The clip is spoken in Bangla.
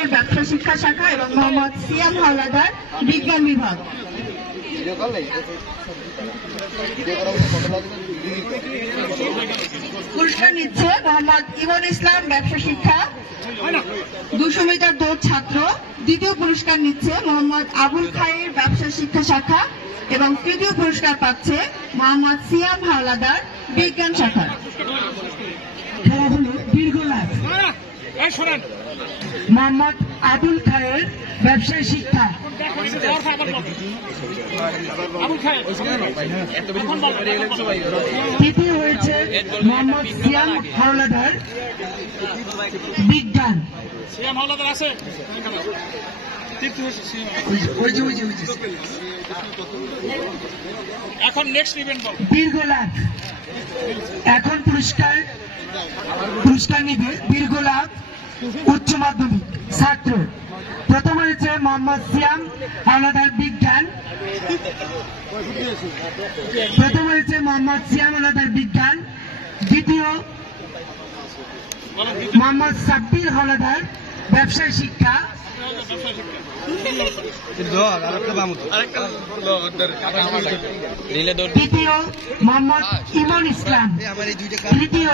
খায়ের ব্যবসা শিক্ষা শাখা এবং মোহাম্মদ সিয়াম হাওলাদার বিজ্ঞান বিভাগ। পুরস্কার নিচ্ছে মোহাম্মদ ইমন ইসলাম ব্যবসা শিক্ষা 200 মিটার দৌড় ছাত্র। দ্বিতীয় পুরস্কার নিচ্ছে মোহাম্মদ আবুল খায়ের ব্যবসা শিক্ষা শাখা এবং তৃতীয় পুরস্কার পাচ্ছে মোহাম্মদ সিয়াম হাওলাদার বিজ্ঞান শাখা। খেলা হলো দীর্ঘ লাভ। মোহাম্মদ আবুল খায়ের ব্যবসায় শিক্ষা, তৃতীয় হয়েছে মোহাম্মদ সিয়াম হাওলাদার বিজ্ঞান। এখন নেক্সট ইভেন্ট বল। দীর্ঘ লাভ। এখন পুরস্কার নিবে দীর্ঘ লাভ উচ্চ মাধ্যমিক ছাত্র। প্রথম হয়েছে মোহাম্মদ সিয়াম হাওলাদার বিজ্ঞান, দ্বিতীয় মোহাম্মদ সাব্বির হাওলাদার ব্যবসায় শিক্ষা, তৃতীয় মোহাম্মদ ইমন ইসলাম, তৃতীয়